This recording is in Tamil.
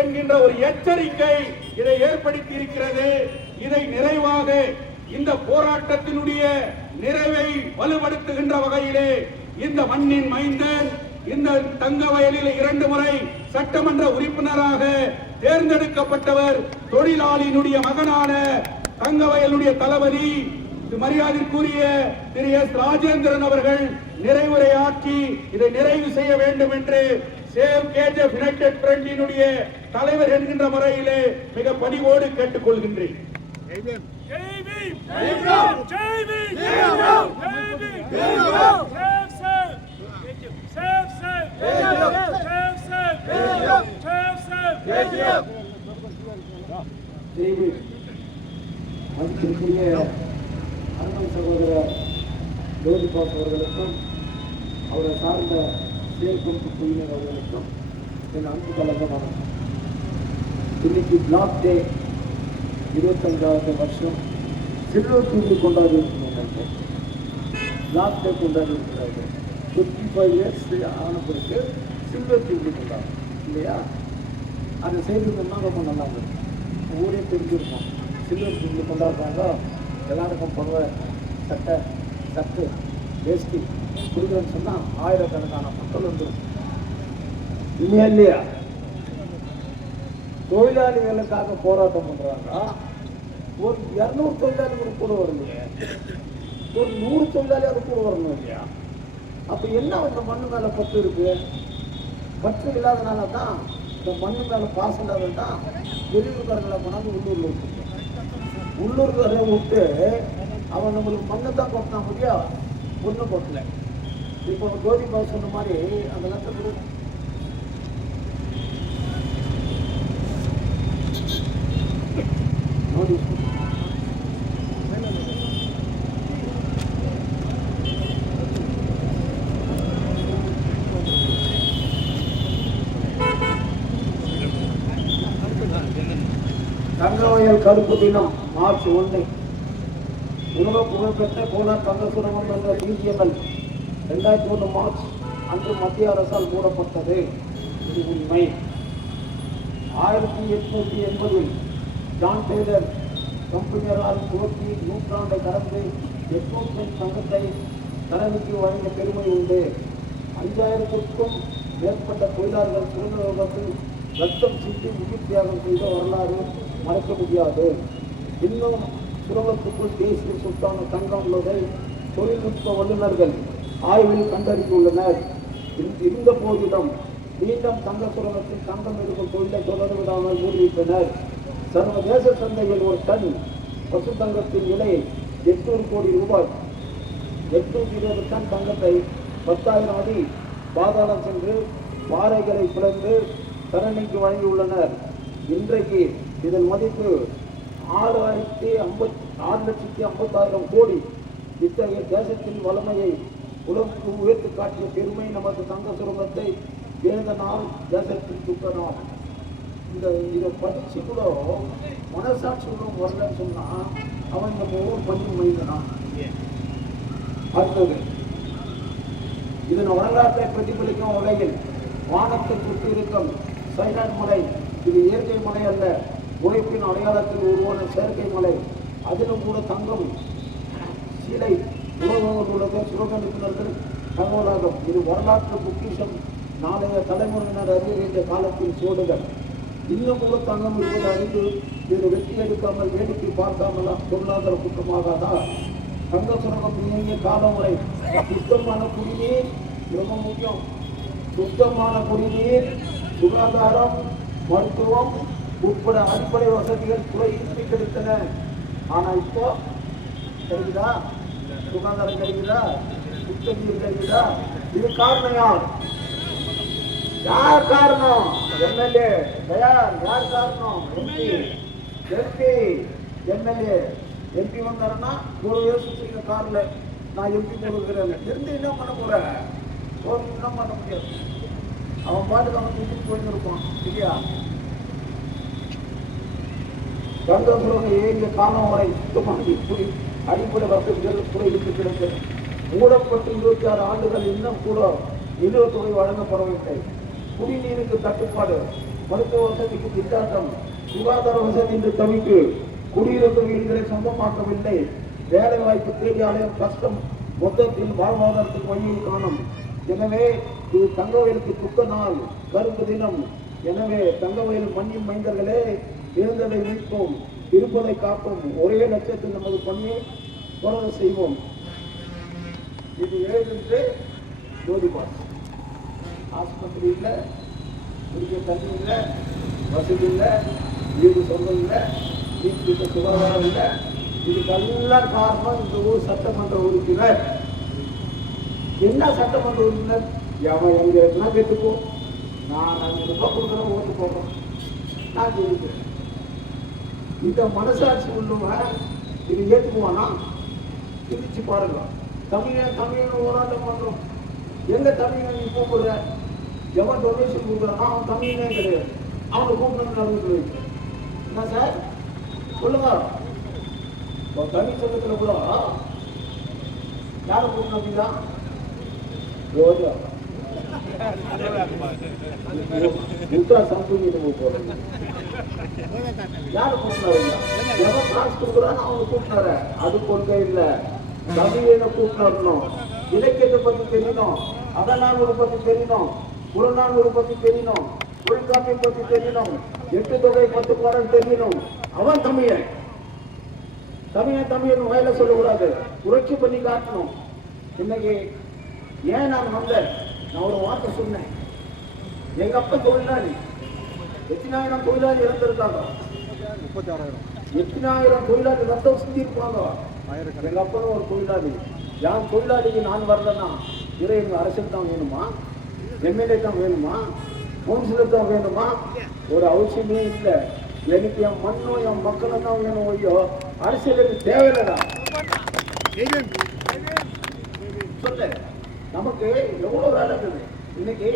என்கின்ற ஒரு எச்சரிக்கை இதை ஏற்படுத்தி இருக்கிறது. இதை நிறைவாக இந்த போராட்டத்தினுடைய நிறைவை வலுப்படுத்துகின்ற வகையிலே இந்த மண்ணின் மைந்தன் இந்த தங்கவயலில் 2 முறை சட்டமன்ற உறுப்பினராக தேர்ந்தெடுக்கப்பட்டவர் தொழிலாளியினுடைய மகனான தங்கவயலுடைய தளபதி மரியாதைக்குரிய திரு எஸ் ராஜேந்திரன் அவர்கள் நிறைவுரையாற்றி இதை நிறைவு செய்ய வேண்டும் என்று சேவ் கேஜிஎஃப் யுனைடெட் ஃப்ரண்டினுடைய தலைவர் என்கின்ற முறையிலே மிக பணிவோடு கேட்டுக் கொள்கின்றேன். மதிப்பிற்குரிய அருமை சகோதரர் ஜோதிபாஸ் அவர்களுக்கும் அவரை சார்ந்த செயற்குழு குழுவினர் அவர்களுக்கும் என் அன்பு கலந்த வணக்கம். இன்னைக்கு பிளாக் டே 25வது வருஷம் சில்வர் ஜூப்ளி கொண்டாடி இருக்கிறோம். பிளாக் டே கொண்டாடி இருக்கிறாங்க. 55 இயர்ஸ் ஆன பிறகு சில்வர் ஜூப்ளி கொண்டாடும் இல்லையா? அதை செய்திருந்தோம்னா ரொம்ப நல்லா இருக்கும். ஊரே தெரிஞ்சிருக்கோம். சில்வர் ஜூப்ளி கொண்டாடுறாங்க. எல்லாருக்கும் புடவை சட்டை வேஷ்டி கொடுக்குறேன்னு சொன்னால் ஆயிரக்கணக்கான மக்கள் வந்துடும் இல்லையா? தொழிலாளிகளுக்காக போராட்டம் பண்றாங்க. ஒரு 200 தொழிலாளிகள் கூட வரலையே, ஒரு 100 தொழிலாளி அது கூட வரணும் இல்லையா? அப்ப என்ன அந்த மண்ணு மேல பற்று இருக்கு? பற்று இல்லாதனால தான் இந்த மண்ணு மேல பாசம் இல்லாதான் வெளியூர்காரர்களை கொண்டாந்து உள்ளூர்ல விட்டு உள்ளூர்காரரை விட்டு அவன் நம்மளுக்கு மண்ணு தான் கொட்டினா முடியா ஒண்ணு கொட்டல. இப்போ ஜோதிபாஸ் சொன்ன மாதிரி அந்த லட்சம் தங்கவயல் கருப்பு தினம் மார்ச் 1 உலக புகழ்பெற்ற கோலார் தங்க சுரங்கம் என்ற பிஜிஎம்எல் 2003 மார்ச் அன்று மத்திய அரசால் மூடப்பட்டது. இது உண்மை. 1880 ஜான் டெய்லர் கம்பெனியரால் துவக்கி நூற்றாண்டை கடந்து 800 தங்கத்தை கடனுக்கு வழங்கிய பெருமை உண்டு. 5000க்கும் மேற்பட்ட தொழிலாளர்கள் சுதந்திர விபத்தில் ரத்தம் சிந்தி உயிர் தியாகம் செய்த வரலாறு மறக்க முடியாது. இன்னும் சுரங்கத்துக்குள் தேசிய சொத்தான தங்கம் உள்ளதை தொழில்நுட்ப வல்லுநர்கள் ஆய்வில் கண்டறிந்துள்ளனர். இருந்த போதிலும் மீண்டும் தங்க சுரங்கத்தில் தங்கம் எடுக்கும் தொழிலை தொடர்விடாமல் மூடிவிட்டனர். சர்வதேச சந்தையில் ஒரு டன் பசு தங்கத்தின் விலை 800 கோடி ரூபாய். 820 டன் தங்கத்தை 10,000 அடி பாதாளம் சென்று பாறைகளை பிளந்து தரணிக்கு வழங்கியுள்ளனர். இன்றைக்கு இதன் மதிப்பு 6,50,000 கோடி. இத்தகைய தேசத்தின் வளமையை உலகுக்கு உயர்த்து காட்டிய பெருமை நமது தங்க சுரங்கத்தை வேத நாள் தேசத்தின் துக்க நாள். இதை படிச்சு கூட மனசாட்சி கூட வரலன்னு சொன்னா அவன் இந்த ஒவ்வொரு பண்ணி மைந்தனான். அடுத்தது இதன் வரலாற்றை பிரதிபலிக்கும் வகையில் வானத்தை சுற்றி இருக்கும் சைனாட் மலை இது இயற்கை மலை அல்ல, உழைப்பின் அடையாளத்தில் உருவான செயற்கை மலை. அதிலும் கூட தங்கம் சிலை உலக சுரங்க நிபுணர்கள் தகவலாகும். இது வரலாற்று பொக்கிஷம். நாளைய தலைமுறையினர் அறிய வேண்டிய காலத்தின் சோடுகள். இன்னும் கூட தங்கம் இருப்பது அறிந்து இது வெற்றி எடுக்காமல் வேடிக்கை பார்க்காமல் பொருளாதார குற்றமாகாதா? தங்க சுரங்கம் இயங்கிய காலம் வரை சுத்தமான குடிநீர் ரொம்ப முக்கியம். சுத்தமான குடிநீர், சுகாதாரம், மருத்துவம் உட்பட அடிப்படை வசதிகள் துறையின்றி கிடைத்தன. ஆனா இப்போ கிடைக்குதா? சுகாதாரம் கிடைக்குதா? சுத்த நீர் கிடைக்குதா? இது காரணம் யார்? யார் காரணம்? எம்எல்ஏ தயார். யார் காரணம்? MP MLA. எம்பி வந்தாருன்னா ஒரு யோசிச்சுங்க கார்ல நான் எம்பி கொடுக்குறேன் இருந்து என்ன பண்ண போறேன்? என்ன பண்ண முடியாது. அவன் பாட்டுக்கு அவன் வீட்டுக்கு போயிருப்பான் இல்லையா? தங்க சுரங்க ஏறிய காலம் வரை சுத்தமாக இப்படி அடிப்படை வசதிகள் குறைவிட்டு கிடக்கிறது. மூடப்பட்டு 26 ஆண்டுகள் இன்னும் கூட நிலுவத்தொகை வழங்கப்படவில்லை. குடிநீருக்கு தட்டுப்பாடு. மருத்துவ வசதிக்கு திண்டாட்டம், சுகாதார வசதி என்று தவிப்பு, குடியிருக்கும் வீடுகளை சொந்தமாக்கவில்லை, வேலை வாய்ப்பு தேடி அலையும் கஷ்டம், மொத்தத்தில் வாழ்வாதாரத்துக்கு வழியை காணும். எனவே இது தங்கவயலுக்கு துக்க நாள், கருப்பு தினம். எனவே தங்கவயல் மண்ணின் மைந்தர்களே, இருந்ததை மீட்போம், இருப்பதை காப்போம், ஒரே லட்சத்தில் நமது பணியை தொடர செய்வோம். இது எழுதுந்து ஜோதிபாஸ். ஆஸ்பத்திரி இல்லை, குடிக்க தண்ணி இல்லை, வசதி இல்லை, வீடு சொந்தம் இல்லை, வீட்டுக்கு சுகாதாரம் இல்லை. இதுக்கெல்லாம் காரணம் இந்த ஊர் சட்டமன்ற உறுப்பினர். என்ன சட்டமன்ற உறுப்பினர்? எவன் எங்க இருக்குன்னா கேட்டுக்கோ, நான் 5 ரூபாய் கொடுக்குறேன், ஓட்டு போடுறேன், நான் ஜெயிக்கிறேன். இந்த மனசாட்சி உள்ளவன் இது ஏற்றுக்குவானா? பிரிச்சு பாருங்க. தமிழன் போராட்டம் பண்றோம். எங்க தமிழன் நீ கூப்பிடுற? எவன் டொனேஷன் கொடுக்குறான் அவன் தமிழனே கிடையாது. அவனை கூப்பிட்டு என்ன சார் சொல்லுங்க. தமிழ் சங்கத்தில் கூட யாரை கூப்பிட்டு ரோஜா சம்பூர்ணி போறேன். யாரு கூப்பிட்டாரு? எவன் காசு கொடுக்குறான்னு அவங்க கூப்பிட்டாரு. அது கொள்கை இல்லை. தமிழனை கூப்பிடணும். இலக்கியத்தை பத்தி தெரியணும், அகநானூறு பத்தி தெரியணும், புறநானூறு பத்தி தெரியணும், தொல்காப்பியம் பத்தி தெரியணும், 8 தொகை 10 பாடல் தெரியணும். அவன் தமிழன். தமிழன் வயல சொல்லக்கூடாது, புரட்சி பண்ணி காட்டணும். இன்னைக்கு ஏன் நான் வந்தேன்? நான் ஒரு வார்த்தை சொன்னேன். எங்க அப்பா தொழிலாளி, எத்தனாயிரம் தொழிலாளி இறந்திருக்காங்க, 36,000 தொழிலாளி ரத்தம் சிந்திருப்பாங்க. எங்க அப்பனும் ஒரு தொழிலாளி. யான் தொழிலாளிக்கு நான் வரலன்னா எனக்கு அரசியல் தான் வேணுமா? எம்எல்ஏ தான் வேணுமா? கவுன்சிலர் தான் வேணுமா? ஒரு அவசியமே இல்லை. எனக்கு என் மண்ணும் என் மக்களும் தான் வேணும். ஐயோ, அரசியலுக்கு தேவையில்லைடா. சொல்லு, நமக்கு எவ்வளவு வேலை இருக்குது. இன்னைக்கு